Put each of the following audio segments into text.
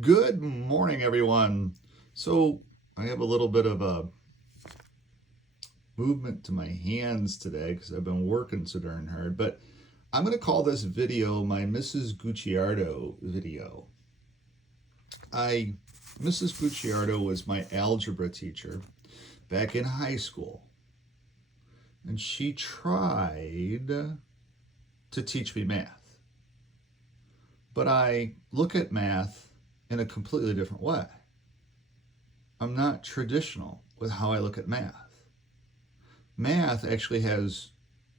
Good morning, everyone. So I have a little bit of a movement to my hands today because I've been working so darn hard, but I'm going to call this video my Mrs. Guiccardo video. Mrs. Guiccardo was my algebra teacher back in high school, and she tried to teach me math, but I look at math in a completely different way. I'm not traditional with how I look at math. Math actually has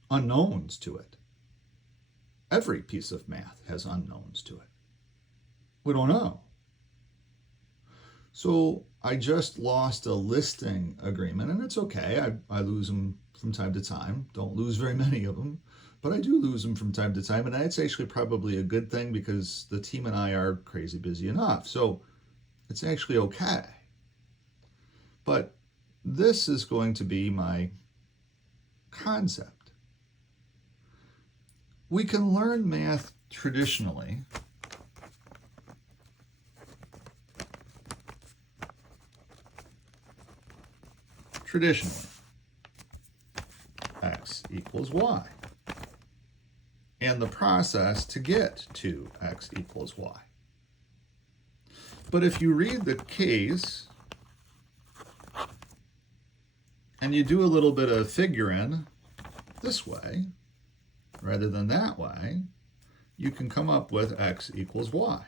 unknowns to it. Every piece of math has unknowns to it. We don't know. So I just lost a listing agreement, and it's okay. I lose them from time to time. Don't lose very many of them, but I do lose them from time to time, and that's actually probably a good thing because the team and I are crazy busy enough. So it's actually okay. But this is going to be my concept. We can learn math traditionally x equals y, and the process to get to x equals y. But if you read the case and you do a little bit of figuring this way rather than that way, you can come up with x equals y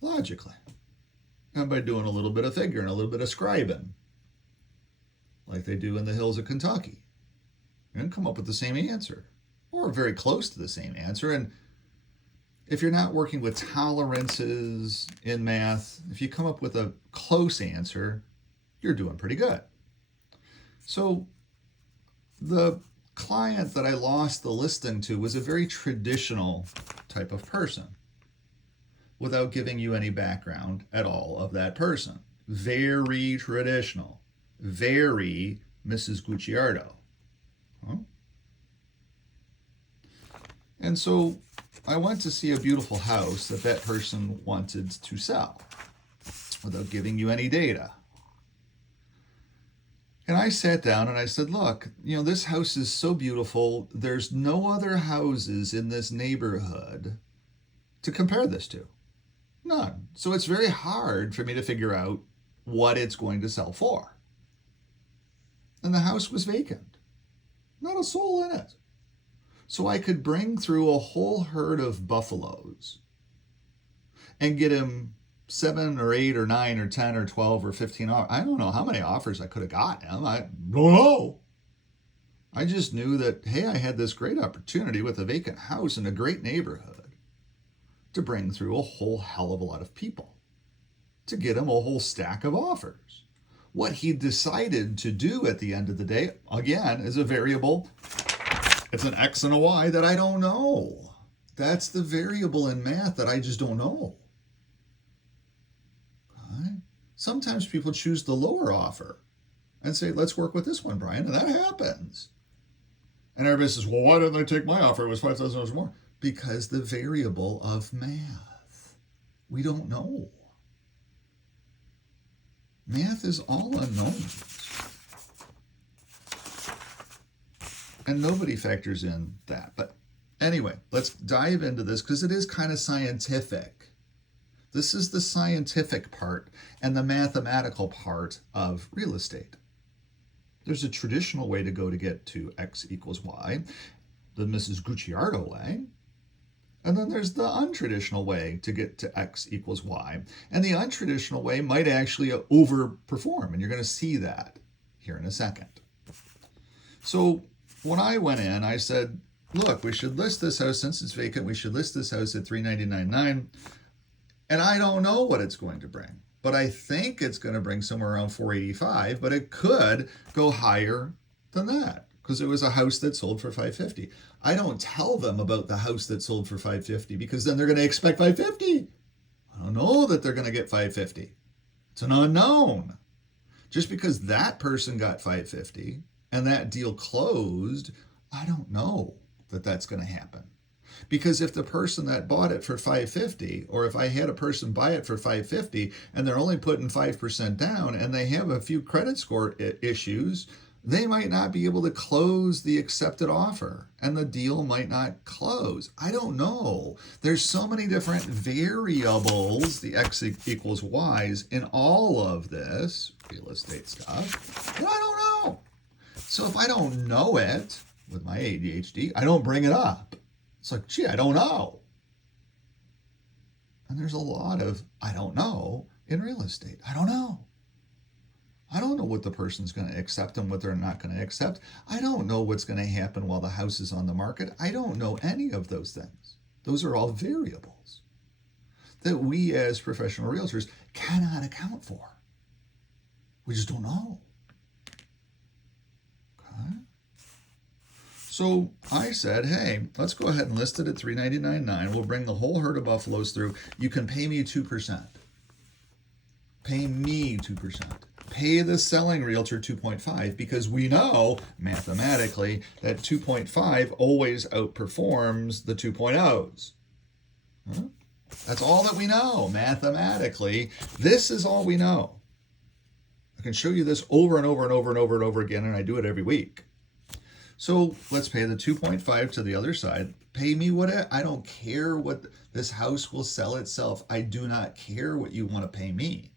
logically. And by doing a little bit of figuring, a little bit of scribing, like they do in the hills of Kentucky, you're going to come up with the same answer, or very close to the same answer. And if you're not working with tolerances in math, if you come up with a close answer, you're doing pretty good. So the client that I lost the listing to was a very traditional type of person without giving you any background at all of that person. Very traditional. Very Mrs. Guiccardo. Huh? And so I went to see a beautiful house that person wanted to sell without giving you any data. And I sat down and I said, look, this house is so beautiful. There's no other houses in this neighborhood to compare this to. None. So it's very hard for me to figure out what it's going to sell for. And the house was vacant. Not a soul in it. So I could bring through a whole herd of buffaloes and get him 7 or 8 or 9 or 10 or 12 or 15 offers. I don't know how many offers I could have gotten him. I don't know. I just knew that, hey, I had this great opportunity with a vacant house in a great neighborhood to bring through a whole hell of a lot of people, to get him a whole stack of offers. What he decided to do at the end of the day, again, is a variable. It's an X and a Y that I don't know. That's the variable in math that I just don't know. Okay? Sometimes people choose the lower offer and say, let's work with this one, Brian, and that happens. And everybody says, well, why didn't they take my offer? It was $5,000 more. Because the variable of math. We don't know. Math is all unknowns. And nobody factors in that. But anyway, let's dive into this because it is kind of scientific. This is the scientific part and the mathematical part of real estate. There's a traditional way to go to get to x equals y, the Mrs. Guiccardo way. And then there's the untraditional way to get to x equals y. And the untraditional way might actually overperform, and you're going to see that here in a second. So when I went in, I said, look, we should list this house, since it's vacant, we should list this house at $399,900. And I don't know what it's going to bring, but I think it's going to bring somewhere around $485,000, but it could go higher than that because it was a house that sold for $550,000. I don't tell them about the house that sold for $550,000 because then they're going to expect $550,000. I don't know that they're going to get $550,000. It's an unknown. Just because that person got $550,000 and that deal closed, I don't know that that's going to happen. Because if the person that bought it for 550, or if I had a person buy it for 550 and they're only putting 5% down and they have a few credit score issues, they might not be able to close the accepted offer and the deal might not close. I don't know. There's so many different variables, the X equals Y's, in all of this real estate stuff. And I don't know. So if I don't know it with my ADHD, I don't bring it up. It's like, gee, I don't know. And there's a lot of I don't know in real estate. I don't know. I don't know what the person's going to accept and what they're not going to accept. I don't know what's going to happen while the house is on the market. I don't know any of those things. Those are all variables that we as professional realtors cannot account for. We just don't know. Okay? So I said, hey, let's go ahead and list it at $399.9. We'll bring the whole herd of buffaloes through. You can pay me 2%. Pay me 2%. Pay the selling realtor 2.5 because we know mathematically that 2.5 always outperforms the 2.0s. Huh? That's all that we know mathematically. This is all we know. I can show you this over and over and over and over and over again, and I do it every week. So let's pay the 2.5 to the other side. Pay me what I don't care what this house will sell itself. I do not care what you want to pay me.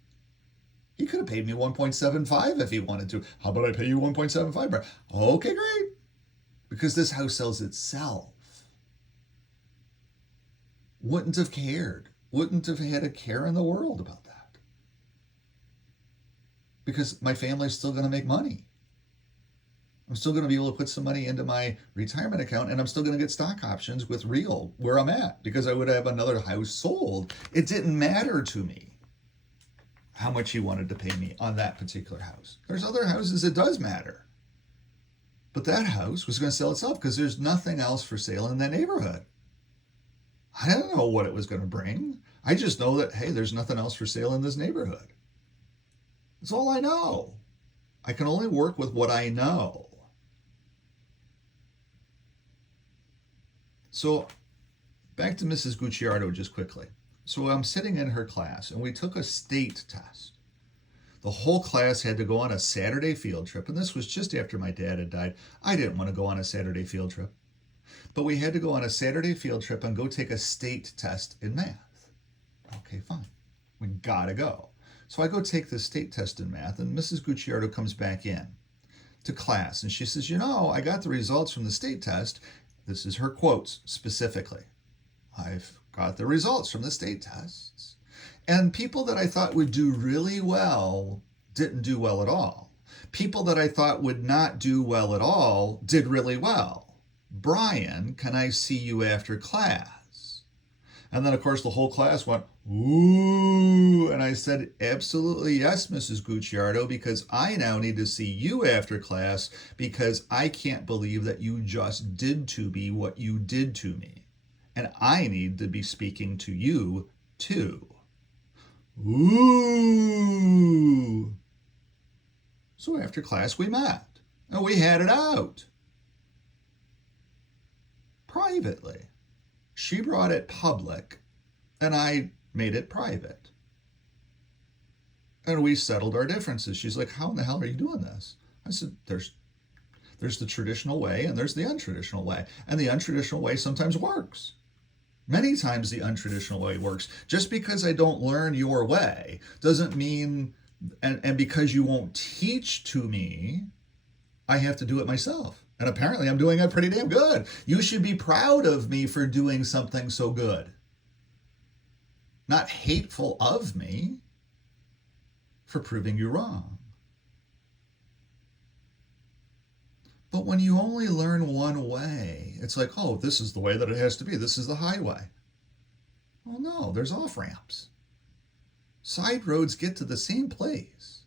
He could have paid me 1.75 if he wanted to. How about I pay you 1.75? Okay, great. Because this house sells itself. Wouldn't have cared. Wouldn't have had a care in the world about that. Because my family's still going to make money. I'm still going to be able to put some money into my retirement account, and I'm still going to get stock options with real where I'm at because I would have another house sold. It didn't matter to me how much he wanted to pay me on that particular house. There's other houses it does matter. But that house was going to sell itself because there's nothing else for sale in that neighborhood. I don't know what it was going to bring. I just know that, hey, there's nothing else for sale in this neighborhood. That's all I know. I can only work with what I know. So back to Mrs. Guiccardo just quickly. So I'm sitting in her class and we took a state test. The whole class had to go on a Saturday field trip, and this was just after my dad had died. I didn't want to go on a Saturday field trip, but we had to go on a Saturday field trip and go take a state test in math. Okay, fine. We gotta go. So I go take the state test in math, and Mrs. Guiccardo comes back in to class and she says, I got the results from the state test. This is her quotes specifically. I've got the results from the state tests. And people that I thought would do really well didn't do well at all. People that I thought would not do well at all did really well. Brian, can I see you after class? And then, of course, the whole class went, ooh. And I said, absolutely yes, Mrs. Guiccardo, because I now need to see you after class because I can't believe that you just did to me what you did to me. And I need to be speaking to you too. Ooh. So after class we met and we had it out. Privately. She brought it public and I made it private. And we settled our differences. She's like, how in the hell are you doing this? I said, there's the traditional way and there's the untraditional way. And the untraditional way sometimes works. Many times the untraditional way works. Just because I don't learn your way doesn't mean, and because you won't teach to me, I have to do it myself. And apparently I'm doing it pretty damn good. You should be proud of me for doing something so good. Not hateful of me for proving you wrong. But when you only learn one way, it's like, oh, this is the way that it has to be. This is the highway. Well, no, there's off-ramps. Side roads get to the same place.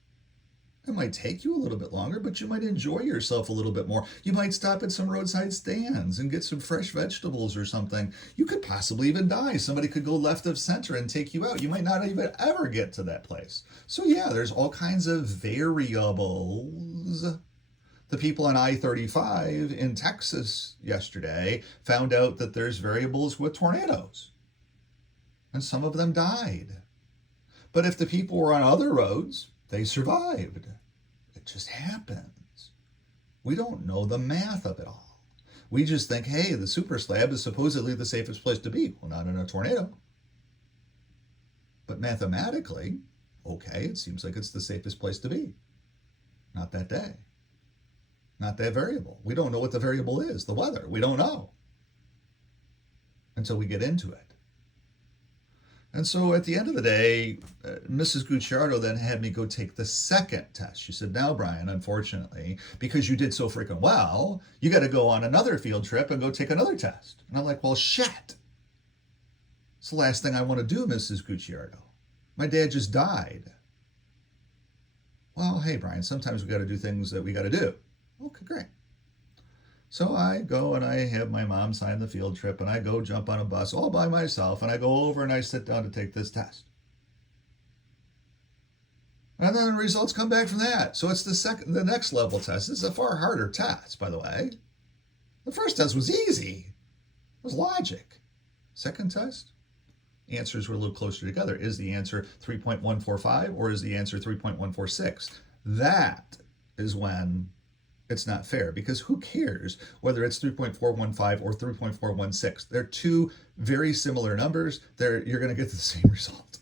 It might take you a little bit longer, but you might enjoy yourself a little bit more. You might stop at some roadside stands and get some fresh vegetables or something. You could possibly even die. Somebody could go left of center and take you out. You might not even ever get to that place. So yeah, there's all kinds of variables The people on I-35 in Texas yesterday found out that there's variables with tornadoes, and some of them died. But if the people were on other roads, they survived. It just happens. We don't know the math of it all. We just think, hey, the super slab is supposedly the safest place to be. Well, not in a tornado. But mathematically, okay, it seems like it's the safest place to be. Not that day. Not that variable. We don't know what the variable is, the weather. We don't know until we get into it. And so at the end of the day, Mrs. Guiccardo then had me go take the second test. She said, now, Brian, unfortunately, because you did so freaking well, you got to go on another field trip and go take another test. And I'm like, well, shit. It's the last thing I want to do, Mrs. Guiccardo. My dad just died. Well, hey, Brian, sometimes we got to do things that we got to do. Okay, great. So I go and I have my mom sign the field trip, and I go jump on a bus all by myself, and I go over and I sit down to take this test. And then the results come back from that. So it's the next level test. This is a far harder test, by the way. The first test was easy. It was logic. Second test, answers were a little closer together. Is the answer 3.145 or is the answer 3.146? That is when it's not fair, because who cares whether it's 3.415 or 3.416? They're two very similar numbers. You're going to get the same result.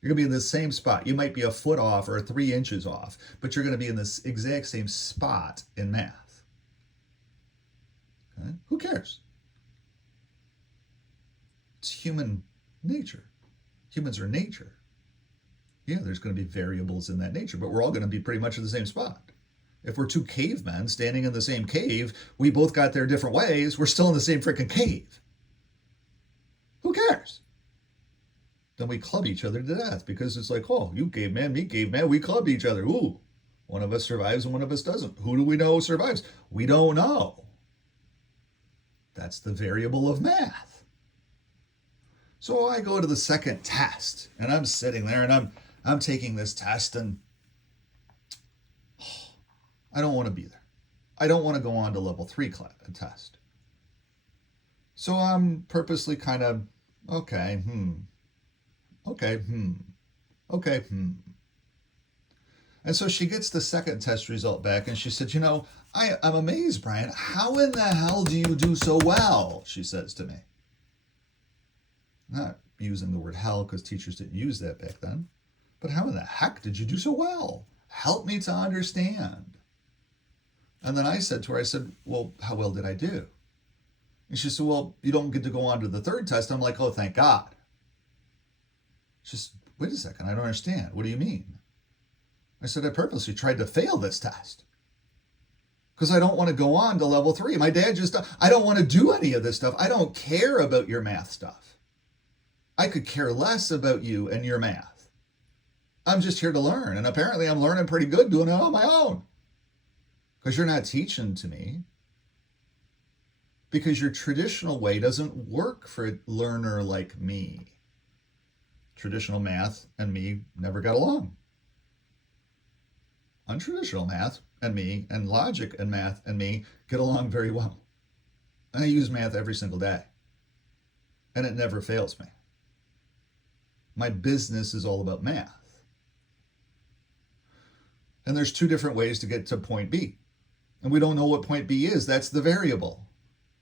You're going to be in the same spot. You might be a foot off or 3 inches off, but you're going to be in this exact same spot in math. Okay? Who cares? It's human nature. Humans are nature. Yeah, there's going to be variables in that nature, but we're all going to be pretty much in the same spot. If we're two cavemen standing in the same cave, we both got there different ways, we're still in the same freaking cave. Who cares? Then we club each other to death because it's like, oh, you caveman, me caveman, we club each other. Ooh, one of us survives and one of us doesn't. Who do we know survives? We don't know. That's the variable of math. So I go to the second test, and I'm sitting there, and I'm taking this test, and I don't want to be there. I don't want to go on to level 3 test. So I'm purposely kind of, okay. And so she gets the second test result back, and she said, I'm amazed, Brian. How in the hell do you do so well? She says to me. Not using the word hell because teachers didn't use that back then. But how in the heck did you do so well? Help me to understand. And then I said to her, well, how well did I do? And she said, well, you don't get to go on to the third test. I'm like, oh, thank God. She said, wait a second, I don't understand. What do you mean? I said, I purposely tried to fail this test because I don't want to go on to level 3. My dad I don't want to do any of this stuff. I don't care about your math stuff. I could care less about you and your math. I'm just here to learn. And apparently I'm learning pretty good doing it on my own. Because you're not teaching to me. Because your traditional way doesn't work for a learner like me. Traditional math and me never got along. Untraditional math and me, and logic and math and me get along very well. I use math every single day. And it never fails me. My business is all about math. And there's 2 different ways to get to point B. And we don't know what point B is. That's the variable.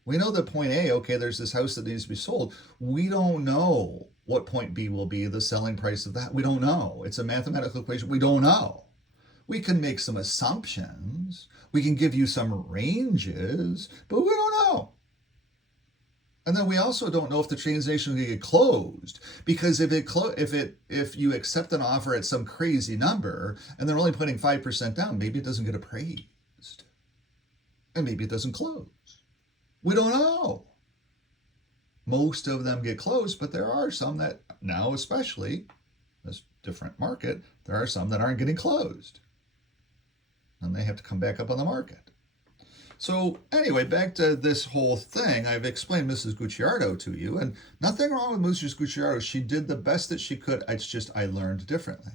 We know that point A, okay, there's this house that needs to be sold. We don't know what point B will be, the selling price of that. We don't know. It's a mathematical equation. We don't know. We can make some assumptions. We can give you some ranges, but we don't know. And then we also don't know if the transaction will get closed, because if you accept an offer at some crazy number and they're only putting 5% down, maybe it doesn't get appraised, and maybe it doesn't close. We don't know. Most of them get closed, but there are some that now, especially this different market, there are some that aren't getting closed, and they have to come back up on the market. So anyway, back to this whole thing. I've explained Mrs. Guiccardo to you, and nothing wrong with Mrs. Guiccardo. She did the best that she could. It's just I learned differently.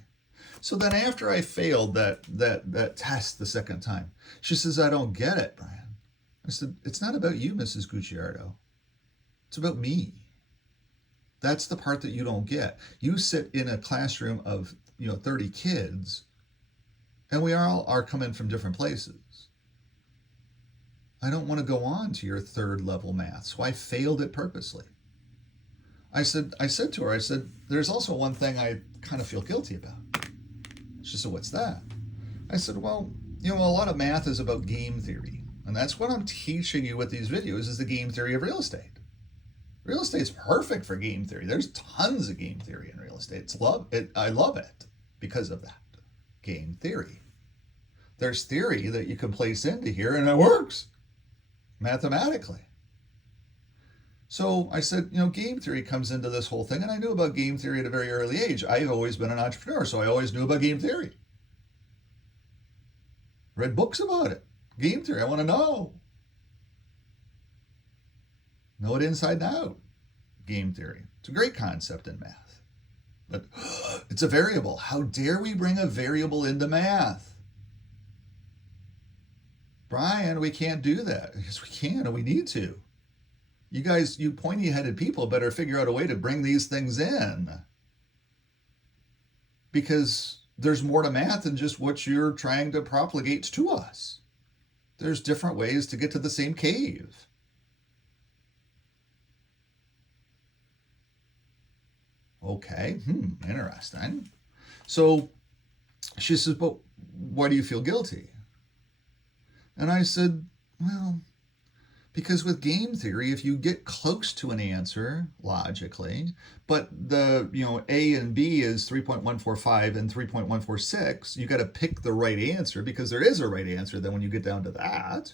So then after I failed that test the second time, she says, I don't get it, Brian. I said, it's not about you, Mrs. Guiccardo. It's about me. That's the part that you don't get. You sit in a classroom of 30 kids, and we all are coming from different places. I don't want to go on to your third level math, so I failed it purposely. I said to her, there's also one thing I kind of feel guilty about. She said, what's that? I said, well, a lot of math is about game theory. And that's what I'm teaching you with these videos is the game theory of real estate. Real estate's perfect for game theory. There's tons of game theory in real estate. I love it because of that. Game theory. There's theory that you can place into here and it works mathematically. So I said, game theory comes into this whole thing, and I knew about game theory at a very early age. I've always been an entrepreneur, so I always knew about game theory. Read books about it. Game theory, I want to know. Know it inside and out. Game theory. It's a great concept in math. But it's a variable. How dare we bring a variable into math? Brian, we can't do that. Yes, we can, and we need to. You guys, you pointy-headed people better figure out a way to bring these things in. Because there's more to math than just what you're trying to propagate to us. There's different ways to get to the same cave. Okay, interesting. So she says, but why do you feel guilty? And I said, well, because with game theory, if you get close to an answer logically, but the A and B is 3.145 and 3.146, you got to pick the right answer because there is a right answer. Then when you get down to that,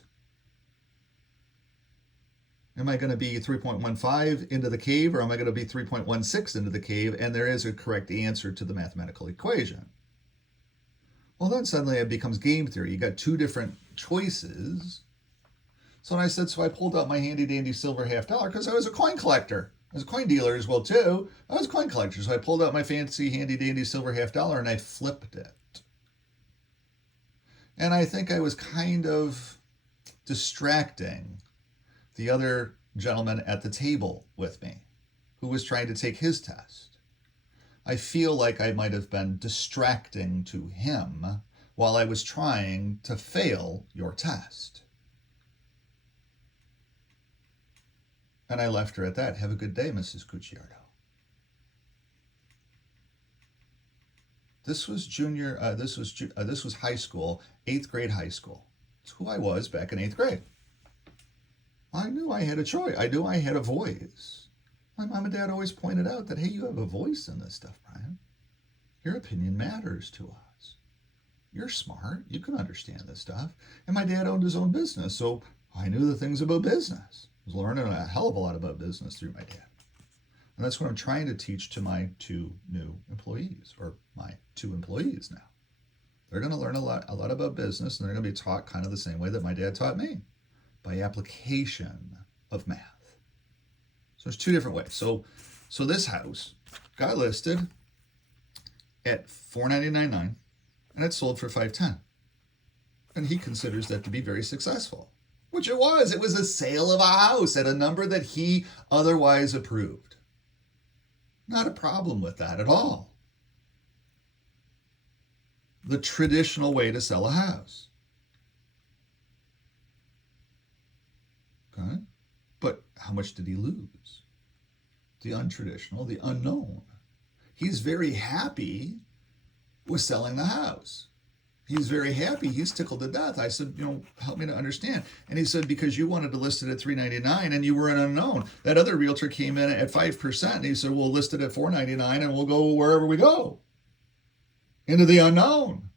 am I going to be 3.15 into the cave, or am I going to be 3.16 into the cave? And there is a correct answer to the mathematical equation. Well, then suddenly it becomes game theory. You got two different choices. So I said, so I pulled out my handy dandy silver $50 because I was a coin collector. I was a coin dealer as well too. I was a coin collector. So I pulled out my fancy handy dandy silver $50 and I flipped it. And I think I was kind of distracting the other gentleman at the table with me who was trying to take his test. I feel like I might have been distracting to him while I was trying to fail your test. And I left her at that. Have a good day, Mrs. Guiccardo. This was this was high school, 8th grade high school. It's who I was back in 8th grade. I knew I had a choice. I knew I had a voice. My mom and dad always pointed out that, hey, you have a voice in this stuff, Brian. Your opinion matters to us. You're smart. You can understand this stuff. And my dad owned his own business, so I knew the things about business. I was learning a hell of a lot about business through my dad. And that's what I'm trying to teach to my 2 new employees, or my 2 employees now. They're going to learn a lot about business, and they're going to be taught kind of the same way that my dad taught me, by application of math. So there's 2 different ways. So this house got listed at $499,900, and it sold for $510,000. And he considers that to be very successful. Which it was. It was a sale of a house at a number that he otherwise approved. Not a problem with that at all. The traditional way to sell a house. Okay? But how much did he lose? The untraditional, the unknown. He's very happy with selling the house. He's very happy. He's tickled to death. I said, help me to understand. And he said, because you wanted to list it at $399 and you were an unknown. That other realtor came in at 5%. And he said, we'll list it at $499 and we'll go wherever we go. Into the unknown.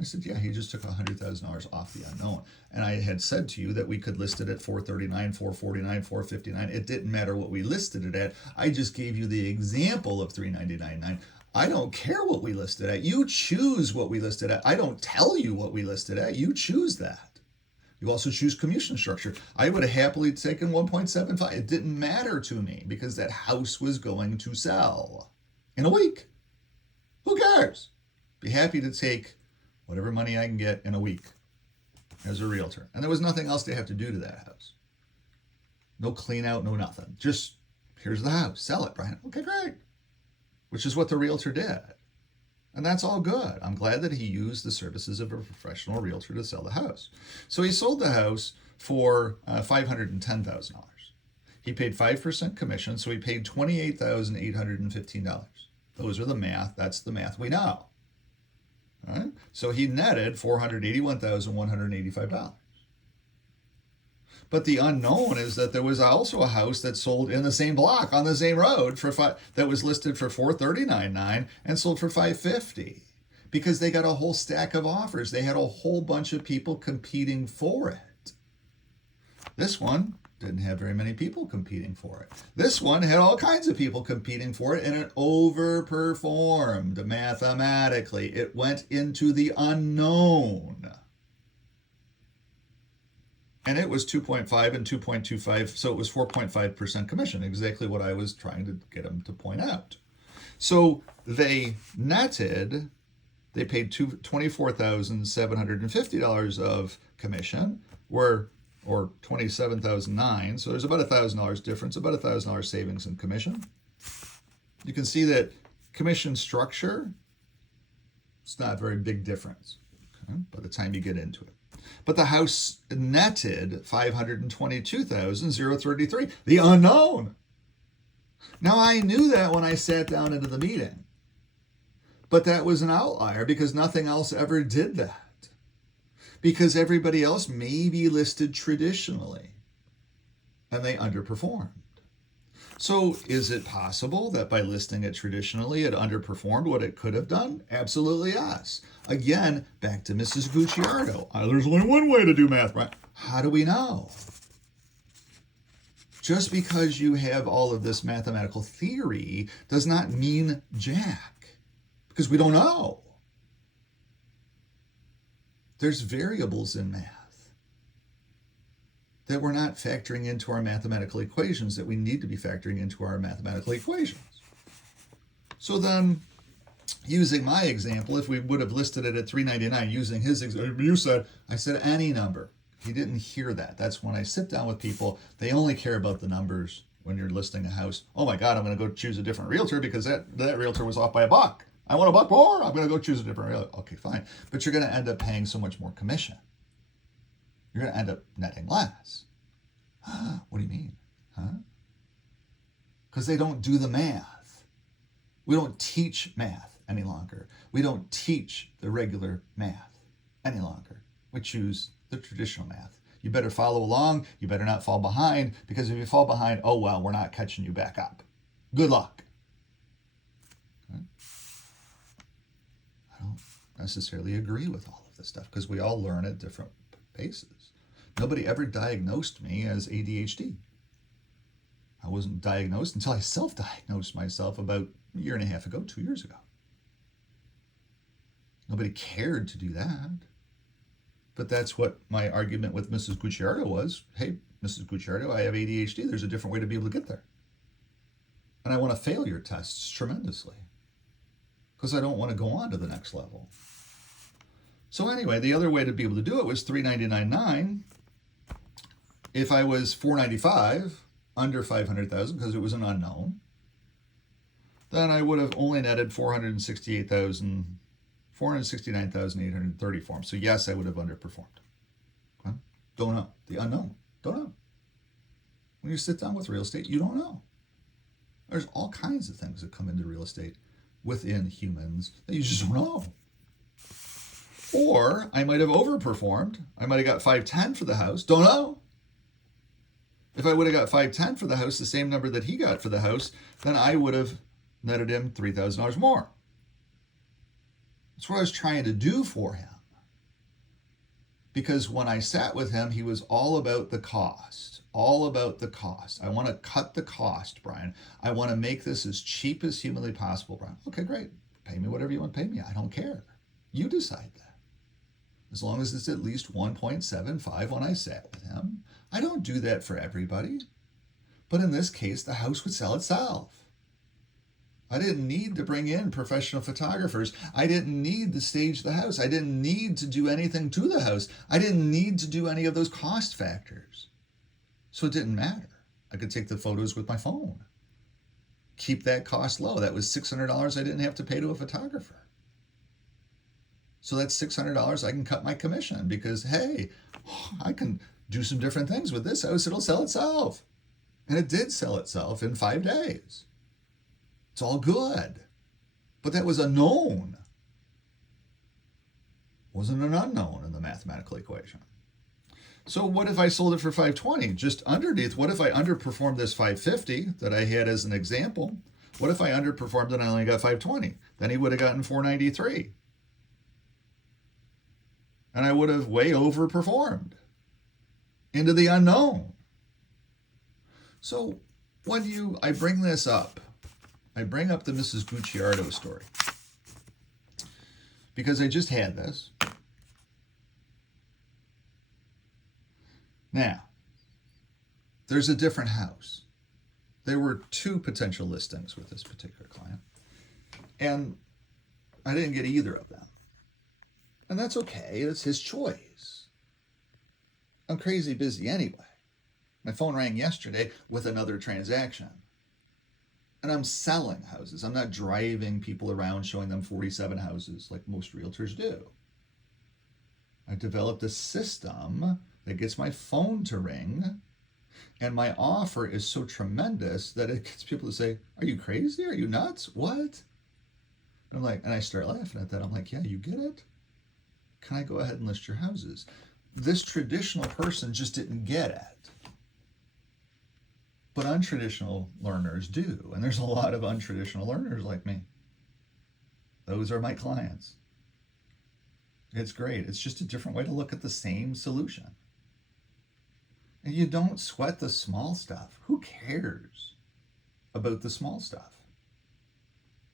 I said, yeah, he just took $100,000 off the unknown. And I had said to you that we could list it at $439, $449, $459. It didn't matter what we listed it at. I just gave you the example of $399.9. I don't care what we listed at. You choose what we listed at. I don't tell you what we listed at. You choose that. You also choose commission structure. I would have happily taken 1.75. It didn't matter to me because that house was going to sell in a week. Who cares? Be happy to take whatever money I can get in a week as a realtor. And there was nothing else they have to do to that house. No clean out, no nothing. Just, here's the house. Sell it, Brian. Okay, great. Which is what the realtor did. And that's all good. I'm glad that he used the services of a professional realtor to sell the house. So he sold the house for $510,000. He paid 5% commission, so he paid $28,815. Those are the math. That's the math we know. All right? So he netted $481,185. But the unknown is that there was also a house that sold in the same block on the same road that was listed for $439,900 and sold for $550,000 because they got a whole stack of offers. They had a whole bunch of people competing for it. This one didn't have very many people competing for it. This one had all kinds of people competing for it, and it overperformed mathematically. It went into the unknown. And it was 2.5 and 2.25, so it was 4.5% commission, exactly what I was trying to get them to point out. So they netted, they paid $24,750 of commission, or $27,009. So there's about $1,000 difference, about $1,000 savings in commission. You can see that commission structure, it's not a very big difference, okay, by the time you get into it. But the house netted $522,033, the unknown. Now, I knew that when I sat down into the meeting, but that was an outlier because nothing else ever did that. Because everybody else may be listed traditionally, and they underperformed. So is it possible that by listing it traditionally, it underperformed what it could have done? Absolutely yes. Again, back to Mrs. Guiccardo. There's only one way to do math, right? How do we know? Just because you have all of this mathematical theory does not mean jack, because we don't know. There's variables in math that we're not factoring into our mathematical equations that we need to be factoring into our mathematical equations. So then, using my example, if we would have listed it at $399, using his example, I said any number. He didn't hear that. That's when I sit down with people, they only care about the numbers when you're listing a house. Oh my God, I'm going to go choose a different realtor because that realtor was off by $1. I want $1 more. I'm going to go choose a different realtor. Okay, fine. But you're going to end up paying so much more commission. You're going to end up netting less. What do you mean? Because they don't do the math. We don't teach math any longer. We don't teach the regular math any longer. We choose the traditional math. You better follow along. You better not fall behind, because if you fall behind, oh well, we're not catching you back up. Good luck. Okay? I don't necessarily agree with all of this stuff because we all learn at different paces. Nobody ever diagnosed me as ADHD. I wasn't diagnosed until I self-diagnosed myself about a year and a half ago, 2 years ago. Nobody cared to do that. But that's what my argument with Mrs. Guiccardo was. Hey, Mrs. Guiccardo, I have ADHD. There's a different way to be able to get there. And I want to fail your tests tremendously because I don't want to go on to the next level. So anyway, the other way to be able to do it was $399,900. If I was $495,000, under $500,000, because it was an unknown, then I would have only netted $469,830 for them. So yes, I would have underperformed. Okay? Don't know. The unknown. Don't know. When you sit down with real estate, you don't know. There's all kinds of things that come into real estate within humans that you just don't know. Or I might have overperformed. I might have got 510 for the house. Don't know. If I would have got 510 for the house, the same number that he got for the house, then I would have netted him $3,000 more. That's what I was trying to do for him. Because when I sat with him, he was all about the cost. All about the cost. I want to cut the cost, Brian. I want to make this as cheap as humanly possible, Brian. Okay, great. Pay me whatever you want to pay me. I don't care. You decide that. As long as it's at least 1.75 when I sat with him. I don't do that for everybody. But in this case, the house would sell itself. I didn't need to bring in professional photographers. I didn't need to stage the house. I didn't need to do anything to the house. I didn't need to do any of those cost factors. So it didn't matter. I could take the photos with my phone. Keep that cost low. That was $600 I didn't have to pay to a photographer. So that's $600 I can cut my commission because, hey, I can do some different things with this house. It'll sell itself. And it did sell itself in 5 days. It's all good. But that was a known. Wasn't an unknown in the mathematical equation. So what if I sold it for 520? Just underneath, what if I underperformed this 550 that I had as an example? What if I underperformed and I only got 520? Then he would have gotten 493. And I would have way overperformed into the unknown. So when I bring this up, I bring up the Mrs. Guiccardo story because I just had this. Now, there's a different house. There were 2 potential listings with this particular client, and I didn't get either of them. And that's okay. It's his choice. I'm crazy busy anyway. My phone rang yesterday with another transaction. And I'm selling houses. I'm not driving people around showing them 47 houses like most realtors do. I developed a system that gets my phone to ring, and my offer is so tremendous that it gets people to say, are you crazy? Are you nuts? What? And I'm like, and I start laughing at that. I'm like, yeah, you get it? Can I go ahead and list your houses? This traditional person just didn't get it. But untraditional learners do. And there's a lot of untraditional learners like me. Those are my clients. It's great. It's just a different way to look at the same solution. And you don't sweat the small stuff. Who cares about the small stuff?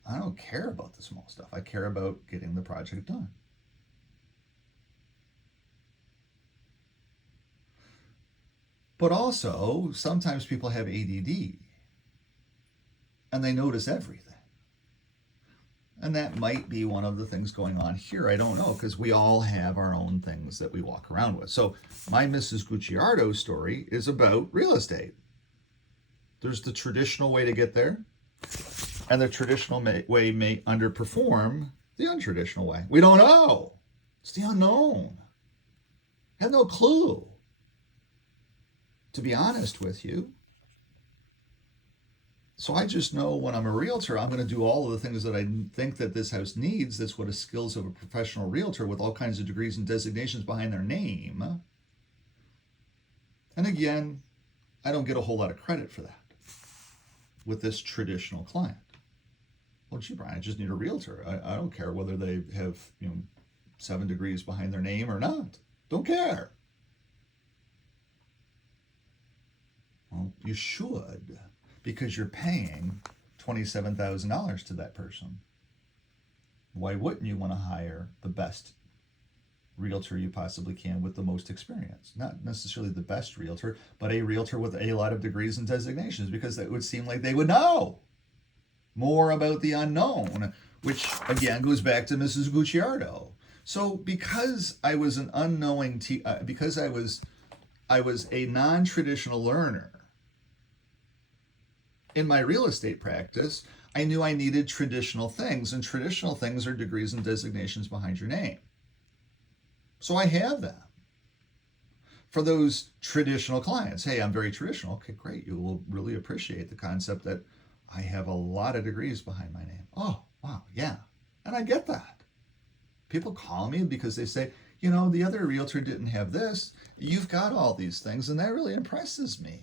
I don't care about the small stuff. I care about getting the project done. But also, sometimes people have ADD and they notice everything. And that might be one of the things going on here. I don't know, because we all have our own things that we walk around with. So my Mrs. Guiccardo story is about real estate. There's the traditional way to get there, and the traditional way may underperform the untraditional way. We don't know. It's the unknown. I have no clue. To be honest with you. So I just know when I'm a realtor, I'm going to do all of the things that I think that this house needs. That's what the skills of a professional realtor with all kinds of degrees and designations behind their name. And again, I don't get a whole lot of credit for that with this traditional client. Well, gee, Brian, I just need a realtor. I don't care whether they have 7 degrees behind their name or not. Don't care. Well, you should, because you're paying $27,000 to that person. Why wouldn't you want to hire the best realtor you possibly can with the most experience? Not necessarily the best realtor, but a realtor with a lot of degrees and designations, because that would seem like they would know more about the unknown, which again goes back to Mrs. Guiccardo. So because I was an unknowing, because I was a non-traditional learner, in my real estate practice, I knew I needed traditional things, and traditional things are degrees and designations behind your name. So I have them for those traditional clients. Hey, I'm very traditional. Okay, great. You will really appreciate the concept that I have a lot of degrees behind my name. Oh, wow, yeah. And I get that. People call me because they say, the other realtor didn't have this. You've got all these things, and that really impresses me.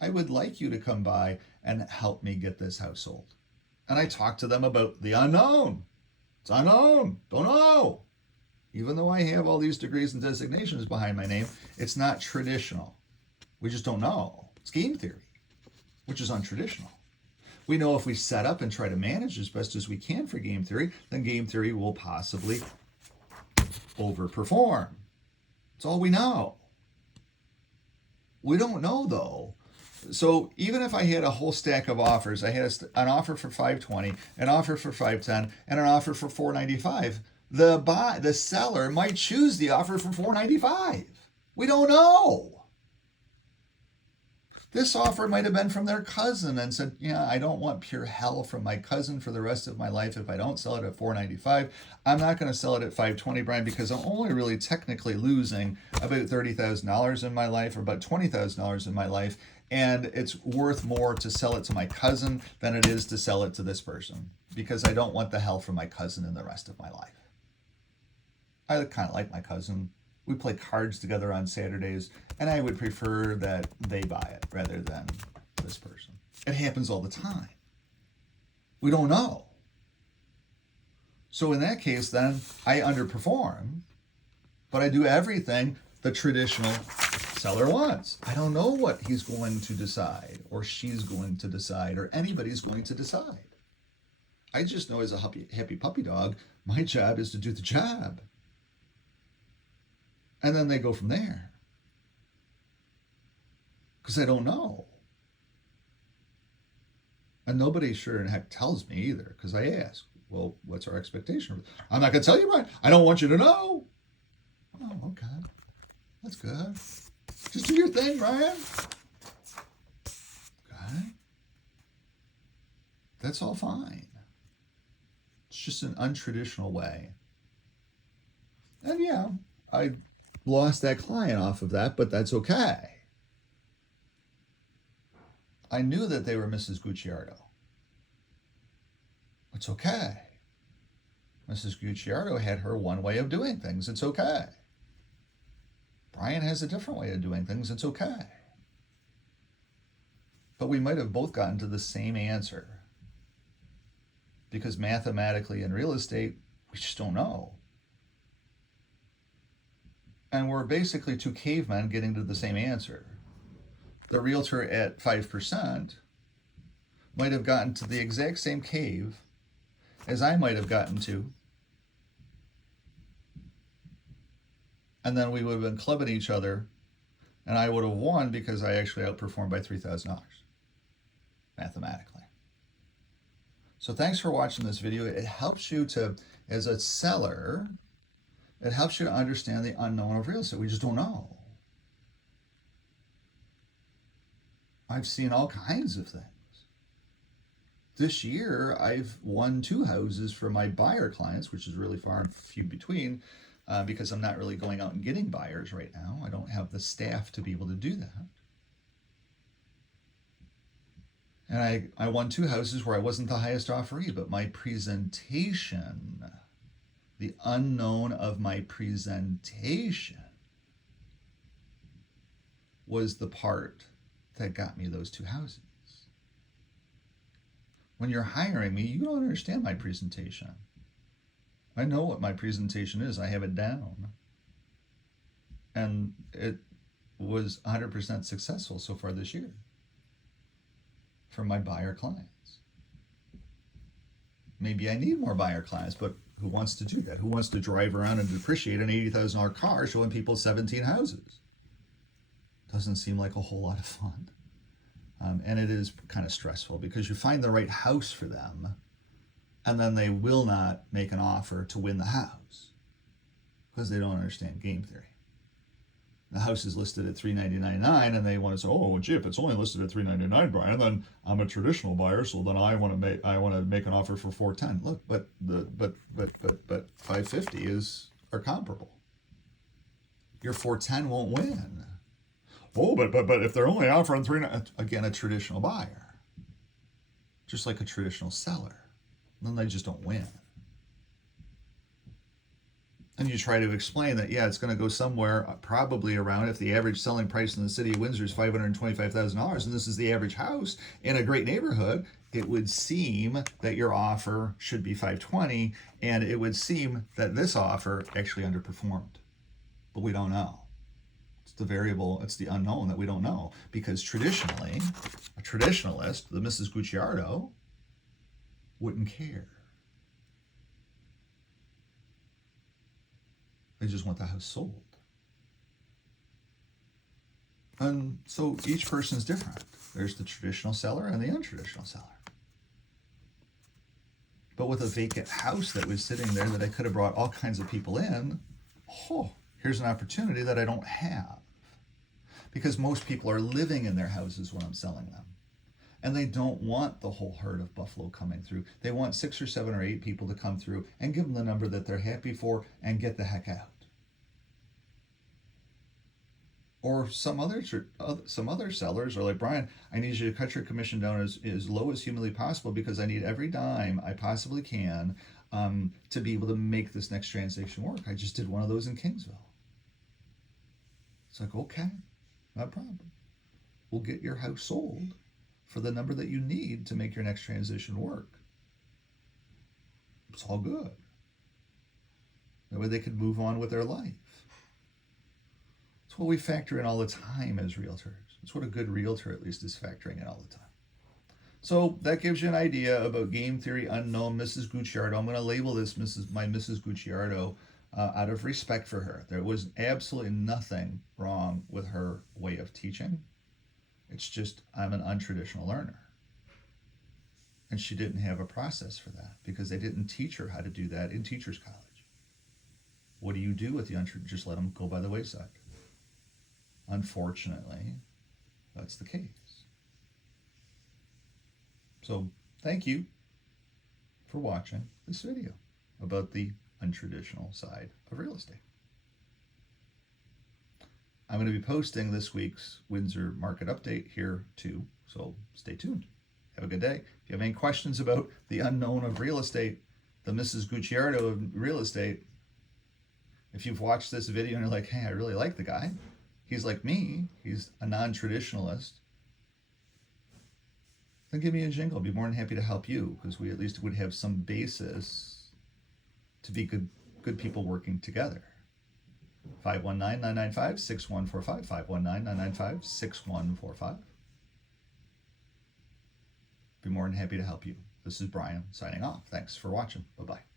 I would like you to come by and help me get this house sold. And I talk to them about the unknown. It's unknown. Don't know. Even though I have all these degrees and designations behind my name, it's not traditional. We just don't know. It's game theory, which is untraditional. We know if we set up and try to manage as best as we can for game theory, then game theory will possibly overperform. That's all we know. We don't know, though, So even if I had a whole stack of offers, I had an offer for 520, an offer for 510, and an offer for 495. The seller might choose the offer for 495. We don't know. This offer might have been from their cousin and said, "Yeah, I don't want pure hell from my cousin for the rest of my life if I don't sell it at 495. I'm not going to sell it at 520, Brian, because I'm only really technically losing about $30,000 in my life or about $20,000 in my life, and it's worth more to sell it to my cousin than it is to sell it to this person because I don't want the hell from my cousin in the rest of my life." I kind of like my cousin. We play cards together on Saturdays, and I would prefer that they buy it rather than this person. It happens all the time. We don't know. So in that case, then I underperform, but I do everything the traditional seller wants. I don't know what he's going to decide, or she's going to decide, or anybody's going to decide. I just know as a happy puppy dog, my job is to do the job. And then they go from there. Because I don't know. And nobody sure in heck tells me either, because I ask, well, what's our expectation? I'm not going to tell you, Brian. I don't want you to know. Oh, okay. That's good. Just do your thing, Brian. Okay. That's all fine. It's just an untraditional way. And yeah, I lost that client off of that, but that's okay. I knew that they were Mrs. Guiccardo. It's okay. Mrs. Guiccardo had her one way of doing things. It's okay. Brian has a different way of doing things. It's okay. But we might have both gotten to the same answer. Because mathematically in real estate, we just don't know. And we're basically two cavemen getting to the same answer. The realtor at 5% might have gotten to the exact same cave as I might have gotten to. And then we would have been clubbing each other, and I would have won because I actually outperformed by $3,000 mathematically. So thanks for watching this video. It helps you to, as a seller, it helps you to understand the unknown of real estate. We just don't know. I've seen all kinds of things. This year, I've won 2 houses for my buyer clients, which is really far and few between, because I'm not really going out and getting buyers right now. I don't have the staff to be able to do that. And I won 2 houses where I wasn't the highest offeree, but my presentation, the unknown of my presentation, was the part that got me those 2 houses. When you're hiring me, you don't understand my presentation. I know what my presentation is. I have it down. And it was 100% successful so far this year for my buyer clients. Maybe I need more buyer clients, but who wants to do that? Who wants to drive around and depreciate an $80,000 car showing people 17 houses? Doesn't seem like a whole lot of fun. And it is kind of stressful because you find the right house for them and then they will not make an offer to win the house because they don't understand game theory. The house is listed at $399,999 and they want to say, oh, well, gee, if it's only listed at $399,999, Brian, then I'm a traditional buyer, so then I want to make an offer for $410,000. Look, but $550,000 are comparable. Your $410,000 won't win. Oh, but if they're only offering again, a traditional buyer, just like a traditional seller, then they just don't win. And you try to explain that, yeah, it's going to go somewhere probably around, if the average selling price in the city of Windsor is $525,000, and this is the average house in a great neighborhood, it would seem that your offer should be $520,000, and it would seem that this offer actually underperformed. But we don't know. It's the variable, it's the unknown that we don't know. Because traditionally, a traditionalist, the Mrs. Guiccardo, wouldn't care. They just want the house sold. And so each person's different. There's the traditional seller and the untraditional seller. But with a vacant house that was sitting there that I could have brought all kinds of people in, oh, here's an opportunity that I don't have. Because most people are living in their houses when I'm selling them. And they don't want the whole herd of buffalo coming through. They want 6 or 7 or 8 people to come through and give them the number that they're happy for and get the heck out. Or some other sellers are like, Brian, I need you to cut your commission down as low as humanly possible because I need every dime I possibly can to be able to make this next transaction work. I just did one of those in Kingsville. It's like, okay, no problem. We'll get your house sold for the number that you need to make your next transition work. It's all good. That way they could move on with their life. It's what we factor in all the time as realtors. It's what a good realtor at least is factoring in all the time. So that gives you an idea about game theory unknown Mrs. Guiccardo. I'm going to label this my Mrs. Guiccardo out of respect for her. There was absolutely nothing wrong with her way of teaching. It's just I'm an untraditional learner. And she didn't have a process for that because they didn't teach her how to do that in teachers college. What do you do with the untraditional? Just let them go by the wayside. Unfortunately, that's the case. So thank you for watching this video about the untraditional side of real estate. I'm going to be posting this week's Windsor market update here too, so stay tuned. Have a good day. If you have any questions about the unknown of real estate, the Mrs. Guiccardo of real estate, if you've watched this video and you're like, hey, I really like the guy, he's like me, he's a non-traditionalist, then give me a jingle. I'll be more than happy to help you because we at least would have some basis to be good people working together. 519-995-6145, 519-995-6145. Be more than happy to help you. This is Brian signing off. Thanks for watching. Bye-bye.